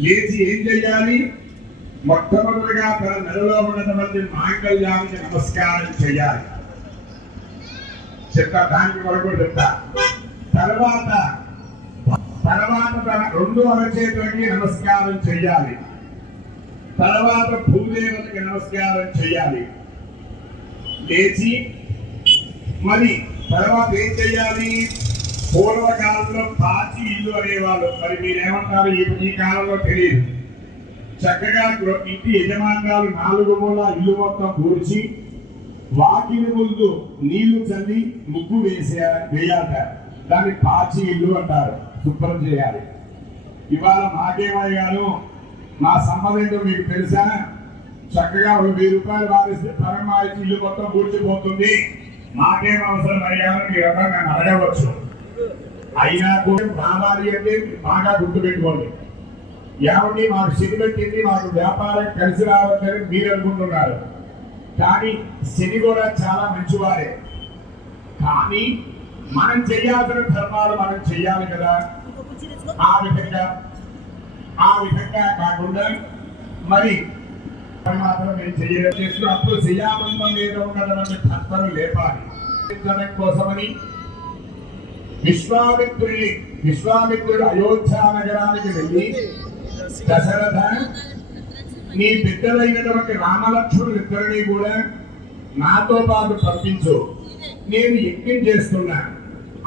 లేచి ఏం చేయాలి? మొట్టమొదటిగా తన నెలలో ఉన్నటువంటి మాంగళ్యానికి నమస్కారం చేయాలి. చెప్తా దానికి వరకు చెప్తా. తర్వాత తర్వాత తన రెండు అరచేతులకి నమస్కారం చేయాలి. తర్వాత భూదేవతకి నమస్కారం చేయాలి. లేచి మరి తర్వాత ఏం చేయాలి? పూర్వకాలంలో పాచి ఇల్లు అనేవాళ్ళు. మరి మీరేమంటారు? ఈ కాలంలో తెలియదు. చక్కగా ఇంటి యజమానురాలు నాలుగు మూల ఇల్లు మొత్తం కూర్చి వాకిలి ముందు నీళ్ళు చల్లి ముగ్గు వేసే వేయాలట. దాన్ని పాచి ఇల్లు అంటారు. శుభ్రం చేయాలి. ఇవాళ మాకేమయ్యాను మా సంపద మీకు తెలుసా? చక్కగా ఒక వెయ్యి రూపాయలు వారిస్తే పరమాయి ఇల్లు మొత్తం కూర్చిపోతుంది మాకేం అవసరం అయ్యాను మీరు అడగవచ్చు. అయినా కూడా రావాలి అంటే బాగా గుర్తుపెట్టుకోండి. ఎవరిని మాకు శని పెట్టింది మాకు వ్యాపారం కలిసి రావద్దని మీరు అనుకుంటున్నారు. కానీ శని కూడా చాలా మంచివారే. కానీ మనం చేయాల్సిన ధర్మాలు మనం చెయ్యాలి కదా. ఆ విధంగా ఆ విధంగా కాకుండా మరి మాత్రం నేను చెయ్యడం చేస్తూ అప్పుడు శియాబంధం మీద ఉన్నటువంటి భర్తను లేపాలి. కోసమని విశ్వామిత్రుడి విశ్వామిత్రుడు అయోధ్య నగరానికి వెళ్ళి దశరథ నీ బిడ్డలైనటువంటి రామలక్ష్మణులు ఇద్దరిని కూడా నాతో పాటు పంపించు. నేను యజ్ఞం చేస్తున్నా.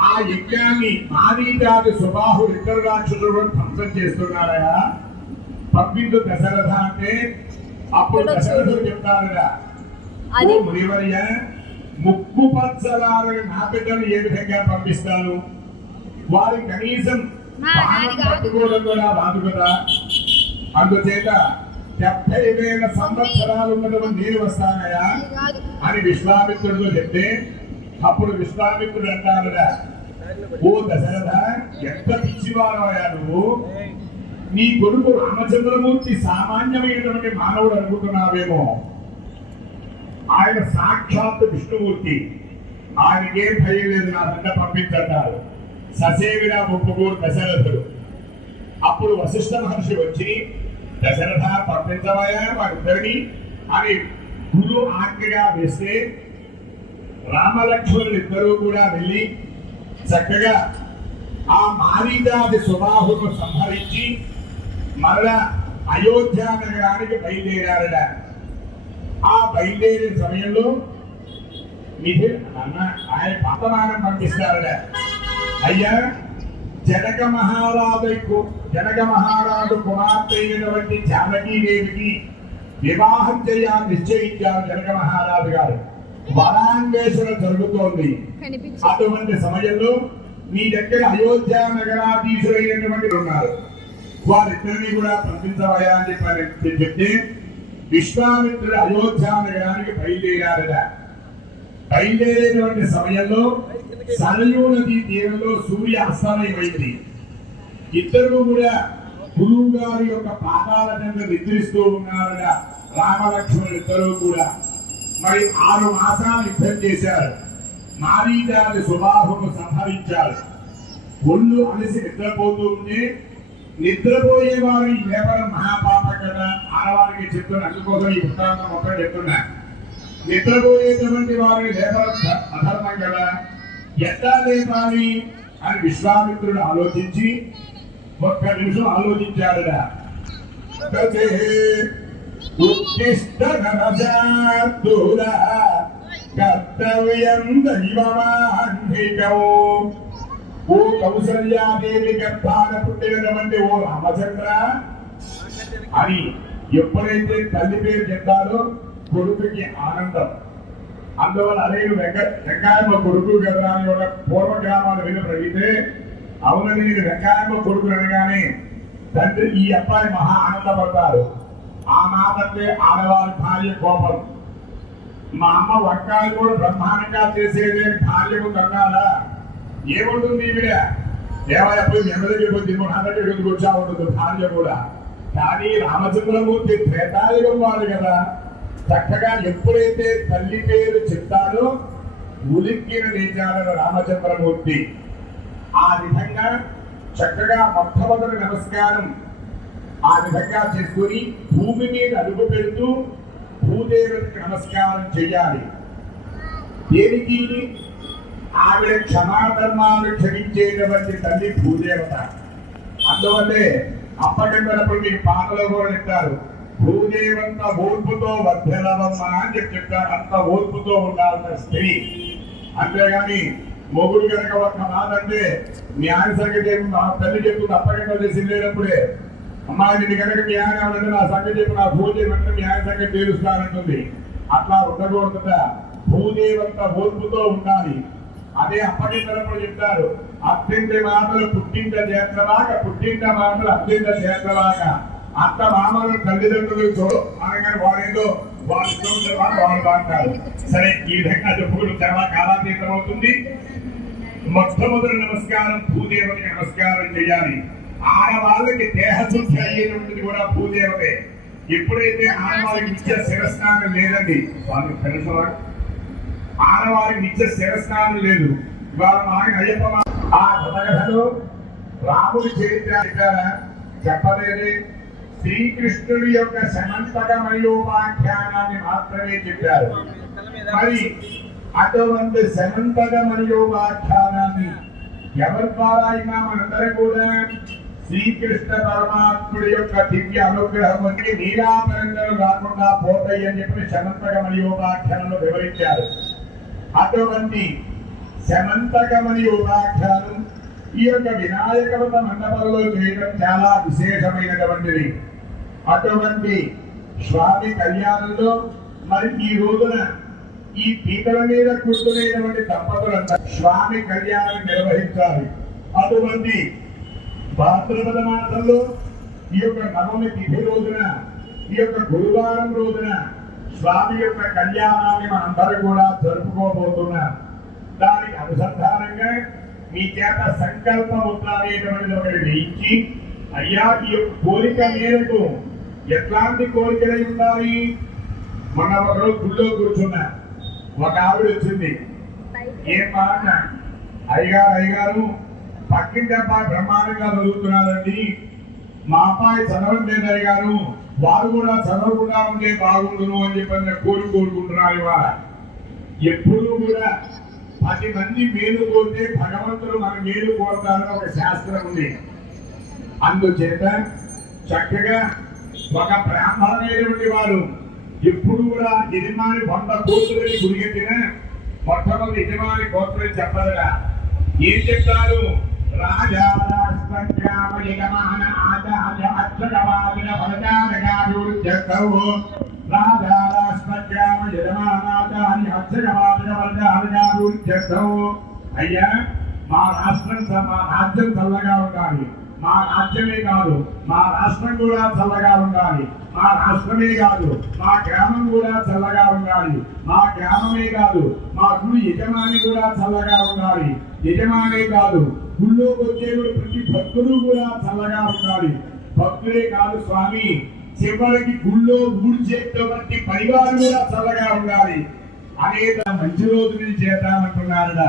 ఆ యజ్ఞాన్ని మారీజాతి సుబాహు ఇద్దరు రాక్షసులు కూడా ధ్వంసం చేస్తున్నారా పంపించు దశరథ అంటే అప్పుడు దశరథుడు చెప్తారుగా మునివర్య ముక్కు పచ్చలారని నా బిడ్డలు ఏ విధంగా పంపిస్తాను వారి కనీసం పట్టుకోవడం కూడా రాదు కదా? అందుచేత డెబ్బై వేల సంవత్సరాలు ఉన్నటువంటి నేను వస్తానయా అని విశ్వామిత్రుడితో చెప్తే అప్పుడు విశ్వామిత్రుడు అంటారుగా ఓ దశరథ ఎంత పిచ్చివారవయ్యా నువ్వు? నీ కొడుకు రామచంద్రమూర్తి సామాన్యమైనటువంటి మానవుడు అనుకుంటున్నావేమో? ఆయన సాక్షాత్ విష్ణుమూర్తి. ఆయనకేం భయం లేదు నా బిడ్డ పంపించంటారు. ససేవిరా ఒప్పుకోరు దశరథుడు. అప్పుడు వశిష్ఠ మహర్షి వచ్చి దశరథ పంపించవయా వారిద్దరిని అని గురు ఆజ్ఞగా వేస్తే రామలక్ష్మణులు ఇద్దరూ కూడా వెళ్ళి చక్కగా ఆ మారీదాది సుబాహును సంహరించి మరలా అయోధ్య నగరానికి బయలుదేరారట. ఆ బయలుదేరే సమయంలో అన్న ఆయన పంపిస్తారట. అయ్యా జనక మహారాజుకు జనక మహారాజు కుమార్తె అయినటువంటి జానకీదేవికి వివాహం చేయాలని నిశ్చయించారు జనక మహారాజు గారు. వరాన్వేషణ జరుగుతోంది. అటువంటి సమయంలో మీ దగ్గర అయోధ్య నగరాధీశులైనటువంటి ఉన్నారు. వారిద్దరిని కూడా పంపించవయా అని చెప్పి చెప్తే విశ్వామిత్రుడు అయోధ్య నగరానికి బయలుదేరారట. బయలుదేరేటువంటి సమయంలో సరయూ నదీ తీరంలో సూర్య అస్తమయమైంది. ఇద్దరు కూడా గురువు గారి యొక్క పాదాల కింద నిద్రిస్తూ ఉన్నారట. రామలక్ష్మణులు ఇద్దరు కూడా. మరి ఆరు మాసాలు యుద్ధం చేశారు. నారీజాతి స్వభావము సంహరించారు ఒళ్ళు అలసి నిద్రపోతూ ఉంటే నిద్రపోయే వారు ఈ లేపడం మహాపాపం కదా ఆడవారికి చెప్తున్నా అందుకోసం ఈ వృత్తాంతం మొత్తం చెప్తున్నా. నిద్రపోయేటువంటి వారి లేపడం అధర్మం కదా. ఎట్లా లేపాలి అని విశ్వామిత్రుడు ఆలోచించి ఒక్క నిమిషం ఆలోచించాడుగా కర్తవ్యం దైవమాన్వికం ఓ కౌసల్యాదేవి గర్భాన పుట్టినటువంటి ఓ రామచంద్ర. అని ఎప్పుడైతే తల్లి పేరు చెప్తారో కొడుకుకి ఆనందం. అందువల్ల అదే వెంక వెంకాయమ్మ కొడుకు కదా అని ఒక పూర్వ గ్రామాల విని అడిగితే అవునని నేను వెంకాయమ్మ కొడుకు అనగానే తండ్రి ఈ అబ్బాయి మహా ఆనందపడతారు. ఆ మాట ఆడవారి భార్య కోపం. మా అమ్మ వంకాయలు కూడా బ్రహ్మాండంగా చేసేదే భార్యకు కన్నారా ఏముంటుంది ఈవిడ ఏమయ్య పోయి ఎమ్మ పోయి తిరుమల నా వచ్చా ఉంటుంది భార్య కూడా. కానీ రామచంద్రమూర్తి త్రేతాయుగం వారు కదా. చక్కగా ఎప్పుడైతే తల్లి పేరు చెప్తారో ఉలిక్కిన లేచాడన రామచంద్రమూర్తి ఆ విధంగా చక్కగా మొట్టమొదటి నమస్కారం ఆ విధంగా చేసుకుని భూమి మీద అడుగు పెడుతూ భూదేవుడికి నమస్కారం చేయాలి. దేనికి? ఆవిడ క్షమాధర్మాలు క్షమించేటువంటి తల్లి భూదేవత. అందువల్లే అప్పటికప్పుడు మీకు పాటలో కూడా చెప్తారు భూదేవంత ఓర్పుతో వర్ధలవమ్మ అని చెప్పి చెప్తారు అంత ఓర్పుతో ఉండాలన్న స్త్రీ. అంతేగాని మొగుడు కనుక ఒక మాట అంటే న్యాయ సంగతి మా తల్లి చెప్తుంది అప్పటికప్పుడు చేసి లేనప్పుడే. అమ్మా నేను కనుక న్యాయం అంటే నా సంగతి చెప్పి నా భూదేవంత న్యాయ సంగతి తీరుస్తానంటుంది అట్లా ఉండకూడదట. భూదేవంత ఓర్పుతో ఉండాలి. అదే అప్పటి తరపులు చెప్తారు అత్యంత మాటలు పుట్టింట చేతలాగా పుట్టింట మాటలు అత్యంత చేతలాగా. అత్త మామలు తల్లిదండ్రులు అనగానే వారేదో వాళ్ళు వాళ్ళు అంటారు సరే ఈ విధంగా చెప్పుకుంటూ చాలా కాలాతీతం అవుతుంది. మొట్టమొదటి నమస్కారం భూదేవతకి నమస్కారం చేయాలి. ఆడవాళ్ళకి దేహశుద్ధి అయ్యేటువంటిది కూడా భూదేవతే ఎప్పుడైతే ఆడవాళ్ళకి ఇచ్చే శిరస్నానం లేదండి వాళ్ళకి తెలుసు ఆడవారికి నిత్య శిరస్నానం లేదు. ఇవాళ ఆయన అయ్యప్ప ఆ కథలో రాముడి చరిత్ర చెప్పారా? చెప్పలేదే. శ్రీకృష్ణుడి యొక్క సమంతక సమంతకమయోపాఖ్యానాన్ని మాత్రమే చెప్పారు. మరి అటువంటి సమంతక సమంతకమయోపాఖ్యానాన్ని ఎవరి ద్వారా అయినా మనందరం కూడా శ్రీకృష్ణ పరమాత్ముడి యొక్క దివ్య అనుగ్రహం వచ్చి నీలాపరంగలు రాకుండా పోతాయి అని చెప్పి సమంతకమయోపాఖ్యానంలో వివరించారు. అటువంటి శమంతకమని ఉపాఖ్యానం ఈ యొక్క వినాయకవత మండపంలో చేయడం చాలా విశేషమైనటువంటిది. అటువంటి స్వామి కళ్యాణంలో మరి ఈ రోజున ఈ పీటల మీద కూర్చునేటువంటి దంపతులంతా స్వామి కళ్యాణం నిర్వహించాలి. అటువంటి భాద్రపద మాసంలో ఈ యొక్క నవమి తిథి రోజున ఈ యొక్క గురువారం రోజున స్వామి యొక్క కళ్యాణాన్ని మనందరూ కూడా జరుపుకోబోతున్నాం. దానికి అనుసంధానంగా మీ చేత సంకల్ప ముద్ర అనేటువంటిది ఒకటి వేయించి అయ్యా ఈ యొక్క కోరిక మేరకు ఎట్లాంటి కోరికలై ఉండాలి? మొన్న ఒకరోజు గుళ్ళో కూర్చున్నా. ఒక ఆవిడ వచ్చింది. ఏం బాగున్న? అయ్యగారు అయ్యగారు పక్కింటి అబ్బాయి బ్రహ్మాండంగా చదువుతున్నారండి మా అబ్బాయి చదవట్లేదు అయ్యగారు. వారు కూడా చదవకుండా ఉంటే బాగుండును అని చెప్పి నేను కోరి కోరుకుంటున్నారు ఇవాళ. ఎప్పుడు కూడా పది మంది మేలు కోరితే భగవంతుడు మన మేలు కోరుతారని ఒక శాస్త్రం ఉంది. అందుచేత చక్కగా ఒక బ్రాహ్మణమైనటువంటి వారు ఎప్పుడు కూడా యజమాని వంద కోతులని గురిగెట్టిన మొట్టమొదటి యజమాని గోత్రం చెప్పదరా. ఏం చెప్తారు? రాజా రాష్ట్రగ్రామ యజమాన ఆచార్య అక్షరవాదిన ఫలజానగాభివృద్ధ్యర్థవు రాజా రాష్ట్రగ్రామ యజమానాచార్య అక్షరవాదిన ఫలజానగాభివృద్ధ్యర్థవు అయ్యా మా రాష్ట్రం స- మా రాజ్యం చల్లగా ఉండాలి. మా రాజ్యమే కాదు మా రాష్ట్రం కూడా చల్లగా ఉండాలి. మా రాష్ట్రమే కాదు మా గ్రామం కూడా చల్లగా ఉండాలి. మా గ్రామమే కాదు మా గుడి యజమాని కూడా చల్లగా ఉండాలి. యజమానే కాదు గుళ్ళో వచ్చేవాడు ప్రతి భక్తుడు కూడా చల్లగా ఉండాలి. భక్తులే కాదు స్వామి చివరికి గుళ్ళో ఊడ్చేటువంటి పరివారం కూడా చల్లగా ఉండాలి. అనేక మంచి రోజుని చేద్దామంటున్నారట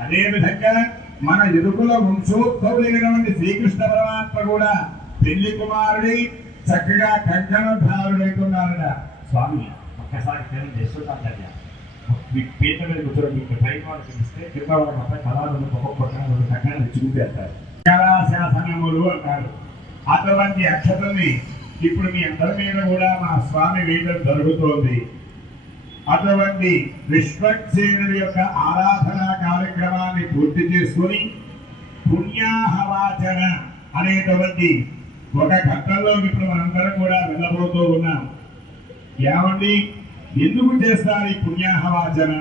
అదే విధంగా మన ఎదుకుల వంశోద్భవుడైనటువంటి శ్రీకృష్ణ పరమాత్మ కూడా పెళ్ళి కుమారుడై చక్కగా కంకణధారుడైతున్నారట స్వామి ఒక్కసారి పేరు మీ పీట మీద కూర్చొని మీకు పైన వాళ్ళకి ఇస్తే కింద ఒక్కొక్క రెండు చక్కగా చూపేస్తారు శాసనములు అంటారు. అటువంటి అక్షతల్ని ఇప్పుడు మీ అందరి మీద కూడా మా స్వామి వేయడం జరుగుతోంది. అటువంటి విశ్వక్సేనుడి యొక్క ఆరాధన కార్యక్రమాన్ని పూర్తి చేసుకొని పుణ్యాహవాచన అనేటువంటి ఒక ఘట్టంలోకి ఇప్పుడు మనందరం కూడా వెళ్ళబోతూ ఉన్నాం. ఏమండి? ఎందుకు చేస్తారు ఈ పుణ్యాహవాచన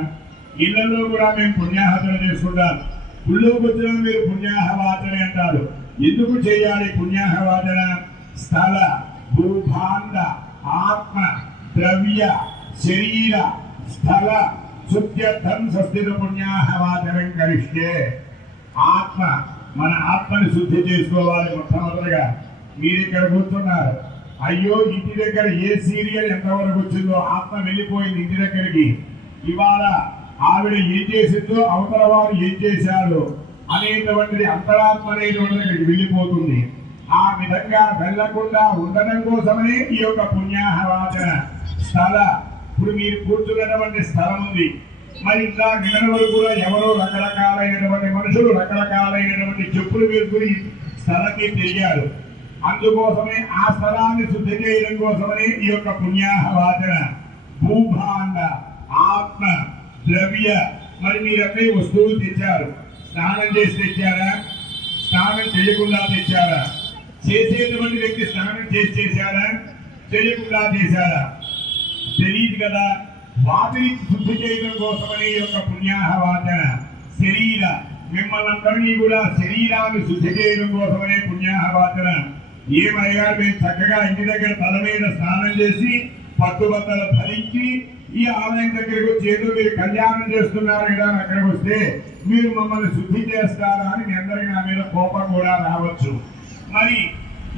ఇళ్ళలో కూడా మేము పుణ్యాహతన చేసుకుంటాం గుళ్ళోకి వచ్చిన మీరు పుణ్యాహవాచన అంటారు. ఎందుకు చేయాలి పుణ్యాహవాచన స్థల భూభాండ ఆత్మ ద్రవ్య శరీర స్థల శుద్ధ్యర్థం స్వస్థిత పుణ్యాహవాచనం కరిష్టే ఆత్మ మన ఆత్మని శుద్ధి చేసుకోవాలి మొట్టమొదటిగా. మీరు ఇక్కడ కూర్చున్నారు. అయ్యో ఇంటి దగ్గర ఏ సీరియల్ ఎంతవరకు వచ్చిందో ఆత్మ వెళ్ళిపోయింది ఇంటి దగ్గరికి. ఇవాళ ఆవిడ ఏం చేసిందో అవతల వారు ఏం చేశారో అనేటువంటిది అంతరాత్మ అనేటువంటి ఇక్కడికి వెళ్ళిపోతుంది. ఆ విధంగా వెళ్ళకుండా ఉండడం కోసమనే ఈ యొక్క పుణ్యాహవాచన స్థల. ఇప్పుడు మీరు కూర్చున్నటువంటి స్థలం ఉంది. మరి ఇంకా నిన్న వరకు కూడా ఎవరో రకరకాలైనటువంటి మనుషులు రకరకాలైనటువంటి చెప్పులు వేసుకుని స్థలకి తిరిగారు. అందుకోసమే ఆ స్థలాన్ని శుద్ధి చేయడం కోసమనే ఈ యొక్క పుణ్యాహవాచన భూభాండ ఆత్మ ద్రవ్య మరి మీరు మీరన్నీ వస్తువులు తెచ్చారు. స్నానం చేసి తెచ్చారా? స్నానం చేయకుండా తెచ్చారా? చేసేటువంటి వ్యక్తి స్నానం చేసి చేశారా? చేయకుండా చేశారా? తెలియదు కదా. వాటిని శుద్ధి చేయడం కోసమని ఈ యొక్క పుణ్యాహవాచన శరీర. మిమ్మల్ని అందరినీ కూడా శరీరాన్ని శుద్ధి చేయడం కోసమనే పుణ్యాహవాచన ఏమయ్యా మేము చక్కగా ఇంటి దగ్గర తల మీద స్నానం చేసి పట్టుబట్టలు ధరించి ఈ ఆలయం దగ్గరకు వచ్చి ఏదో మీరు కళ్యాణం చేస్తున్నారు కదా అక్కడికి వస్తే మీరు మమ్మల్ని శుద్ధి చేస్తారా అని మీ అందరికీ నా మీద కోపం కూడా రావచ్చు. మరి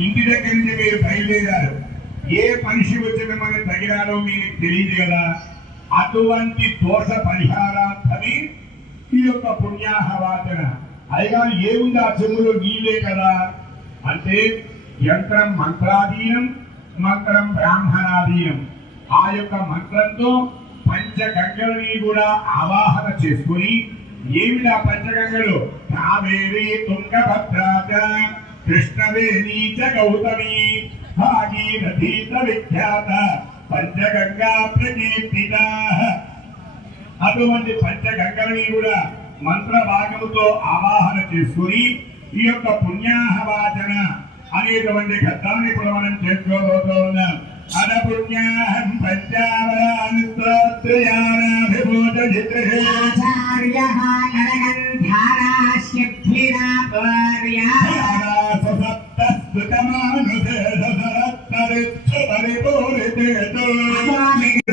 ఇంటి దగ్గర నుంచి మీరు బయలుదేరారు. ఏ మనిషి వచ్చి మిమ్మల్ని తగిలారో మీకు తెలియదు కదా. అటువంటి దోష పరిహారార్థమే ఈ యొక్క పుణ్యాహవాచన అయినా ఏముంది ఆ చెవులో? నీళ్ళే కదా. అంటే యంత్రం మంత్రాధీనం మంత్రం బ్రాహ్మణాధీనం. ఆ యొక్క మంత్రంతో పంచగంగలని కూడా ఆవాహన చేసుకుని ఏమిటా పంచగంగలు? కావేరి తుంగభద్రాచ కృష్ణవేణీ చ గౌతమి భాగీరథీ చ విఖ్యాత పంచగంగా ప్రకీర్తిత. అటువంటి పంచగంగలని కూడా మంత్ర భాగముతో ఆవాహన చేసుకుని ఈ యొక్క పుణ్యాహవాచన అనేటువంటి ఘట్టాన్ని ఇప్పుడు మనం చేసుకోబోతూ ఉన్నాం అద పుణ్యాహం పంచావరాన్ స్తోత్రయానాభిభూత ఆచార్యः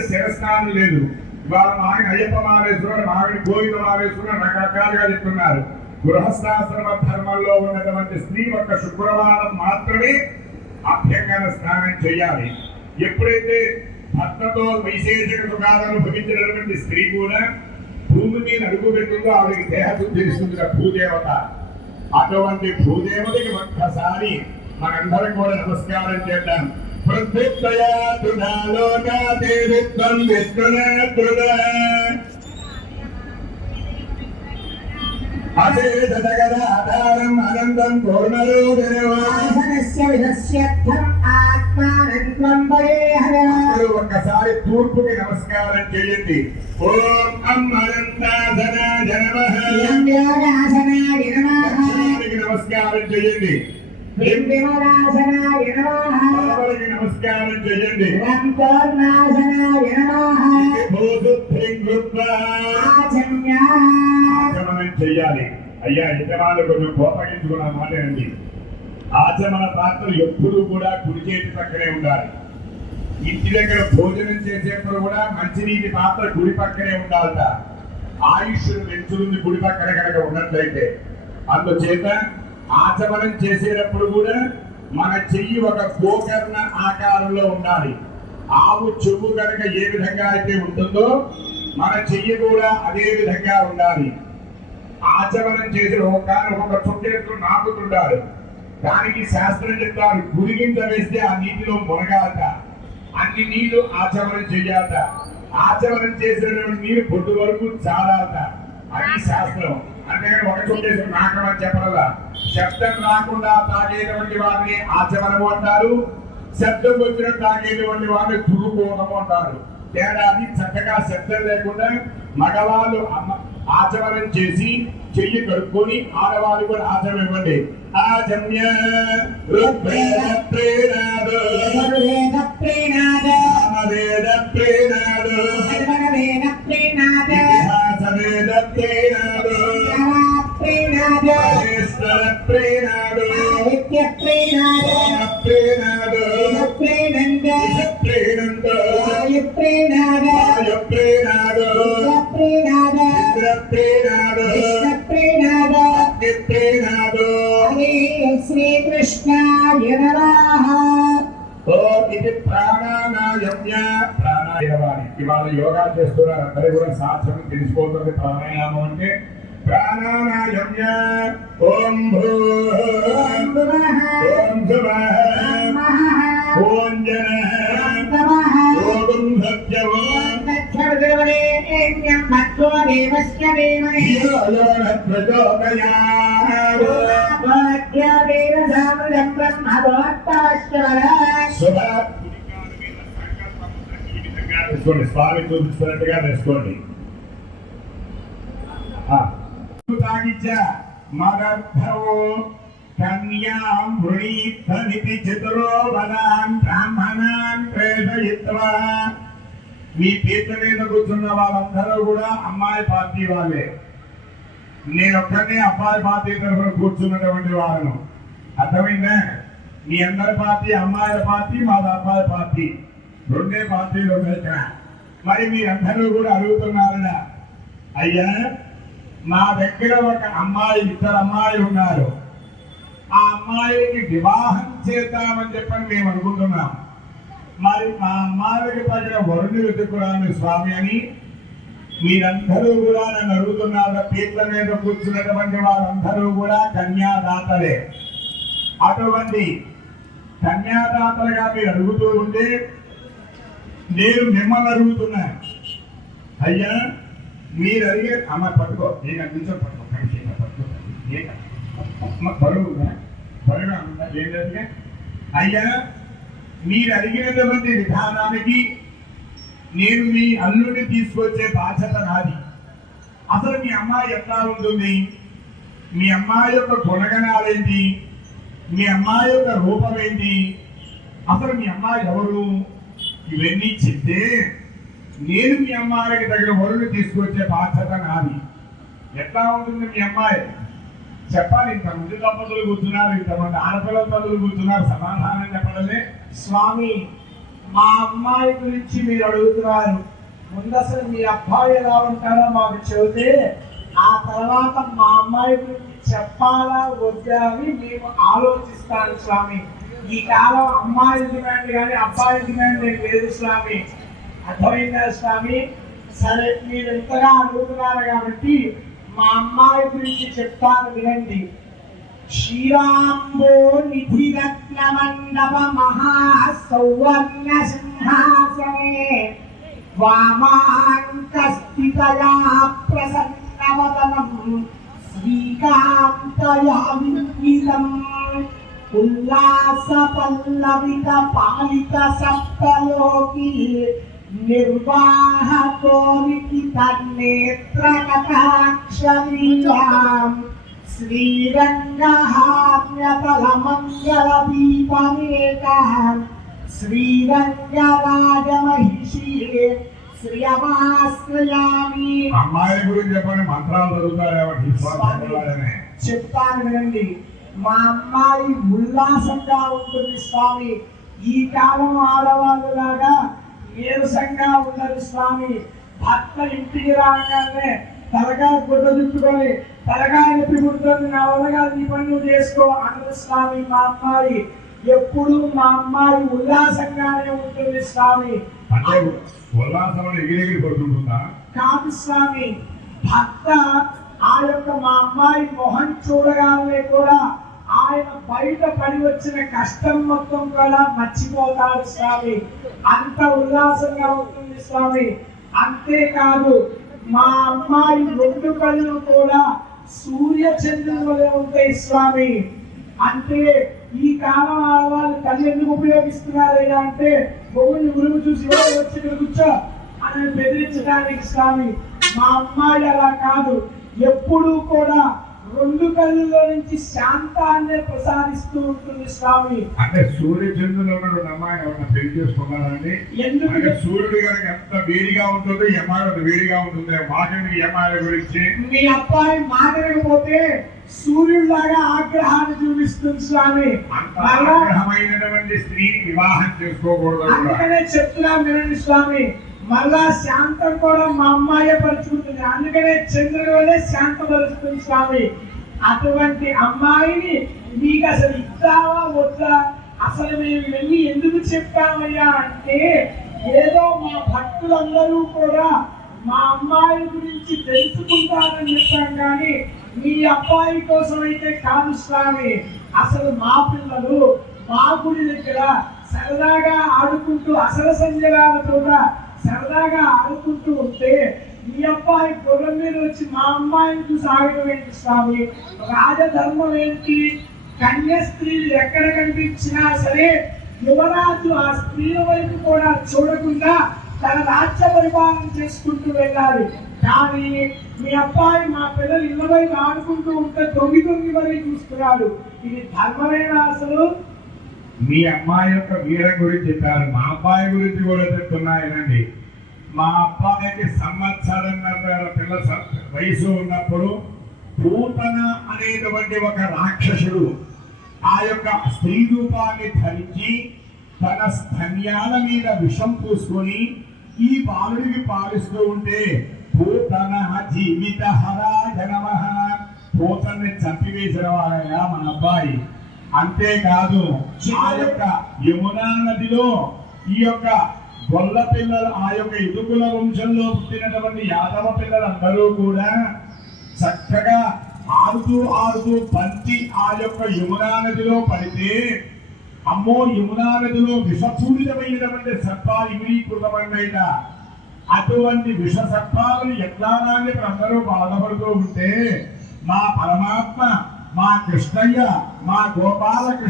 శిరస్నానం లేదు. ఇవాళ మాగిన అయ్యప్ప మాలేశ్వరుడు మాగిన గోవింద మాలేశ్వరుడు రకరకాలుగా చెప్తున్నారు గృహస్థాశ్రమ ధర్మంలో ఉన్నటువంటి స్త్రీ ఒక శుక్రవారం మాత్రమే అభ్యంగన స్నానం చేయాలి. ఎప్పుడైతే భర్తతో వైశేషిక సుఖాలను అనుభవించినటువంటి స్త్రీ కూడా భూమి మీద అడుగు పెట్టిందో ఆవిడకి దేహశుద్ధి ఇస్తుంది భూదేవత. అటువంటి భూదేవతకి ఒక్కసారి మనందరం కూడా నమస్కారం చేద్దాం. పృథ్వీత్వయా తుడాలోకాదేవిత్వం విష్ణునేత్రుడ అశేష జగదాధారం అనంతం అందరూ ఒక్కసారి తూర్పుకి నమస్కారం చేయండి. ఓం అమ్మనంతాసనాయ నమః. యం యోగాసనాయ నమః. దక్షిణానికి నమస్కారం చేయండి. యం విమలాసనాయ నమః. పడమరకి నమస్కారం చేయండి. యం పూర్ణాసనాయ నమః. భూసుత్రిం కృత్వా ఆచమ్యా. ఆచమనం చెయ్యాలి అయ్యా యజమానులు కొంచెం కోపగించుకున్న మాట అండి ఆచమన పాత్రలు ఎప్పుడూ కూడా కుడి చేతి పక్కనే ఉండాలి. ఇంటి దగ్గర భోజనం చేసేప్పుడు కూడా మంచినీటి పాత్ర కుడి పక్కనే ఉండాలట. ఆయుష్ పెంచుతుంది కుడి పక్కన కనుక ఉన్నట్లయితే. అందుచేత ఆచమనం చేసేటప్పుడు కూడా మన చెయ్యి ఒక గోకర్ణ ఆకారంలో ఉండాలి. ఆవు చెవు కనుక ఏ విధంగా అయితే ఉంటుందో మన చెయ్యి కూడా అదే విధంగా ఉండాలి. ఆచమనం చేసిన ఒక చుట్టేస్తూ నాకుతుంటారు దానికి శాస్త్రం చెప్తారు గురిగింత వేస్తే ఆ నీటిలో మునగాలట అన్ని నీళ్ళు ఆచమనం చెయ్యాలట. ఆచమనం చేసిన నీరు పొద్దు వరకు చాలాలట. అది శాస్త్రం. అంతేగాని ఒక చుట్టేసి నాకమని చెప్పరలా శబ్దం రాకుండా తాగేటువంటి వారిని ఆచమనము అంటారు. శబ్దం వచ్చిన తాగేటువంటి వారిని తురుకోవడము అంటారు. తేడా అది చక్కగా శబ్దం లేకుండా మగవాళ్ళు ఆచమనం చేసి చెయ్యి కడుక్కొని ఆడవాళ్ళు కూడా ఆచరణ ఇవ్వండి. ఆచమ్య యజుర్వేద ప్రేణాద. ప్రేణాద. శ్రీకృష్ణాయ నమః. ఓ ఇది ప్రాణాయామ్య ప్రాణాయామాన్ని ఇవాళ యోగా చేస్తున్నారు. అందరూ కూడా శాస్త్రం తెలిసిపోతుంది ప్రాణాయామం అంటే ప్రాణానాయమ్య ఓం భూ ఓం భువః ఓం జన ఓం సత్యవ దేవస్య శుభ స్వామి చూపిస్తున్నట్టుగా నేర్చుకోండి తాగిచ్చ మదర్థవో కన్యాం వృణీత్వమితి చతురో వదాన్ బ్రాహ్మణాన్ ప్రేషయిత్వా. మీ పీత మీద కూర్చున్న వాళ్ళందరూ కూడా అమ్మాయి పార్టీ వాళ్ళే. నేను ఒక్కనే అబ్బాయి పార్టీ తరఫున కూర్చున్నటువంటి వాళ్ళను అర్థమైందా? మీ అందరి పార్టీ అమ్మాయిల పార్టీ మాది అబ్బాయి పార్టీ. రెండే పార్టీలు ఉన్నాయి ఇక్కడ. మరి మీరందరూ కూడా అడుగుతున్నారనా అయ్యా మా దగ్గర ఒక అమ్మాయి ఇద్దరు అమ్మాయిలు ఉన్నారు. ఆ అమ్మాయికి వివాహం చేద్దామని చెప్పని మేము అనుకుంటున్నాం. మరి మా అమ్మాయికి తగిన వరుణి వెతుకురాను స్వామి అని మీరందరూ కూడా నన్ను అడుగుతున్నారు. పీట్ల మీద కూర్చున్నటువంటి వాళ్ళందరూ కూడా కన్యాదాతలే. అటువంటి కన్యాదాతలుగా మీరు అడుగుతూ ఉంటే నేను మిమ్మల్ని అడుగుతున్నా. అయ్యా మీరు అడిగే అమ్మ పట్టుకో నేను నిల్చొని పట్టుకో కలిసి పట్టుకో బరువు బరువు ఉందా? ఏం అయ్యా మీరు అడిగినటువంటి విధానానికి నేను మీ అల్లుడిని తీసుకొచ్చే బాధ్యత నాది. అసలు మీ అమ్మాయి ఎట్లా ఉంటుంది? మీ అమ్మాయి యొక్క గుణగణాలేంటి? మీ అమ్మాయి యొక్క రూపం ఏంటి అసలు మీ అమ్మాయి ఎవరు? ఇవన్నీ చెప్తే నేను మీ అమ్మాయికి తగిన వరుని తీసుకొచ్చే బాధ్యత నాది. ఎట్లా ఉంటుంది మీ అమ్మాయి? చెప్పాలి ఇంతమంది దంపతులు కూర్చున్నారు ఇంతమంది ఆడపిల్లల తల్లులు కూర్చున్నారు సమాధానం చెప్పడలే స్వామి మా అమ్మాయి గురించి మీరు అడుగుతున్నారు. ముందు అసలు మీ అబ్బాయి ఎలా ఉంటారో మాకు చెబితే ఆ తర్వాత మా అమ్మాయి గురించి చెప్పాలా వద్దా అని మేము ఆలోచిస్తాను స్వామి. ఈ కాలం అమ్మాయి డిమాండ్ కానీ అబ్బాయి డిమాండ్ లేదు స్వామి. అర్థమైందా స్వామి? సరే మీరు ఎంతగా అడుగుతున్నారు కాబట్టి మా అమ్మాయి గురించి చెప్తాను వినండి. శ్రీరాంబో నిధిరత్న మండప మహాసౌవర్ణ సింహాసనే వామాంకస్థితయా ప్రసన్నవదనం శ్రీకాంతయా విద్యుతం ఉల్లాస పల్లవిత పాలిత సప్తలోకి నిర్వాహకోరికి తన్నేత్ర కటాక్షరీయాం శ్రీరంగహార్యతలమంగళదీపమేకాం శ్రీరంగరాజమహిషి శ్రియమాశ్రయామి. అమ్మాయిల గురించి చెప్పండి మంత్రాలు చదువుతారేమంటే స్వామి చెప్తాను వినండి. మా అమ్మాయి ఉల్లాసంగా ఉంటుంది స్వామి. ఈ కాలం ఆడవాళ్ళు లాగా నీరసంగా ఉండదు స్వామి. భర్త ఇంటికి రాగానే తలకాయ గుడ్డ చుట్టుకొని తలకాయ నొప్పి పుడుతుంది నా వల్లగా నీ పని నువ్వు చేసుకో అన్నది స్వామి మా అమ్మాయి. ఎప్పుడు మా అమ్మాయి ఉల్లాసంగానే ఉంటుంది స్వామి. అంటే ఉల్లాసంలో ఎగిరెగిరి పడుతుంటుందా? కాదు స్వామి. భర్త ఆ యొక్క మా అమ్మాయి మొహం చూడగానే కూడా ఆయన బయట పడి వచ్చిన కష్టం మొత్తం కూడా మర్చిపోతాడు స్వామి. అంత ఉల్లాసంగా ఉంటుంది స్వామి. అంతేకాదు మా అమ్మాయి రెండు కళ్ళు కూడా సూర్య చంద్రులే ఉంటాయి స్వామి. అంటే ఈ కాలం ఆడవాళ్ళు తల్లి ఎందుకు ఉపయోగిస్తున్నారయ్యా అంటే బొమ్మని గురువు చూసి వచ్చి ఇక్కడ కూర్చో అని బెదిరించడానికి స్వామి. మా అమ్మాయి అలా కాదు. ఎప్పుడూ కూడా రెండు కళ్ళలో నుంచి శాంతాన్ని ప్రసాదిస్తూ ఉంటుంది స్వామి. అంటే సూర్య చంద్రులు ఉన్న అమ్మాయిని ఎవరైనా పెళ్ళి చేసుకున్నారండి ఎందుకు? అంటే సూర్యుడు కనుక ఎంత వేడిగా ఉంటుందో ఈ అమ్మాయి అంత వేడిగా ఉంటుంది ఈ అమ్మాయిల గురించి. మీ అబ్బాయి మాట్లాడకపోతే సూర్యుడిలాగా ఆగ్రహాన్ని చూపిస్తుంది స్వామి. ఆగ్రహమైనటువంటి స్త్రీని వివాహం చేసుకోకూడదు కూడా. అందుకనే చెప్తున్నా వినండి స్వామి. మళ్ళా శాంతం కూడా మా అమ్మాయే పరుచుకుంటుంది. అందుకనే చంద్రుడు వల్లే శాంతపరుస్తుంది స్వామి. అటువంటి అమ్మాయిని మీకు అసలు ఇద్దావా వద్దా? అసలు మేము వెళ్ళి ఎందుకు చెప్పామయ్యా అంటే ఏదో మా భక్తులందరూ కూడా మా అమ్మాయి గురించి తెలుసుకుంటారని చెప్పాం కానీ మీ అబ్బాయి కోసం అయితే కాదు స్వామి. అసలు మా పిల్లలు మా గుడి దగ్గర సరదాగా ఆడుకుంటూ అసలు సంజయాలతో కూడా సరదాగా ఆడుకుంటూ ఉంటే మీ అబ్బాయి పొలం మీద వచ్చి మా అమ్మాయిని చూసి ఆగడం ఏంటి స్వామి? రాజధర్మం ఏంటి? కన్య స్త్రీలు ఎక్కడ కనిపించినా సరే యువరాజు ఆ స్త్రీల వైపు కూడా చూడకుండా తన రాజ్య పరిపాలన చేసుకుంటూ వెళ్ళాలి. కానీ మీ అబ్బాయి మా పిల్లలు ఇళ్ళ వైపు ఆడుకుంటూ ఉంటే తొంగి తొంగి మరీ చూస్తున్నాడు. ఇది ధర్మమేనా అసలు? మీ అమ్మాయి యొక్క వీర గురించి చెప్పారు మా అబ్బాయి గురించి కూడా చెప్తున్నాయనండి. మా అబ్బాయికి సంవత్సరంగా పిల్ల వయసు ఉన్నప్పుడు పూతన అనేటువంటి ఒక రాక్షసుడు ఆ యొక్క స్త్రీ రూపాన్ని ధరించి తన స్తన్యాల మీద విషం పూసుకొని ఈ బాలుడికి పాలిస్తూ ఉంటే పూతన జీవిత హరా జనమహ పూతన్ని చంపివేసిన వాడయ్యా మన అబ్బాయి. అంతేకాదు ఆ యొక్క యమునా నదిలో ఈ యొక్క గొల్ల పిల్లలు ఆ యొక్క ఇదుకుల వంశంలో పుట్టినటువంటి యాదవ పిల్లలందరూ కూడా చక్కగా ఆడుతూ ఆడుతూ బంతి ఆ యొక్క యమునా నదిలో పడితే అమ్మో యమునా నదిలో విషపూరితమైనటువంటి సర్పాలు ఇమిలీకృతమైనట అటువంటి విష సర్పాలను ఎట్లా నాని అందరూ బాధపడుతూ ఉంటే మా పరమాత్మ మా కృష్ణయ్య మా గోపాలకృష్ణ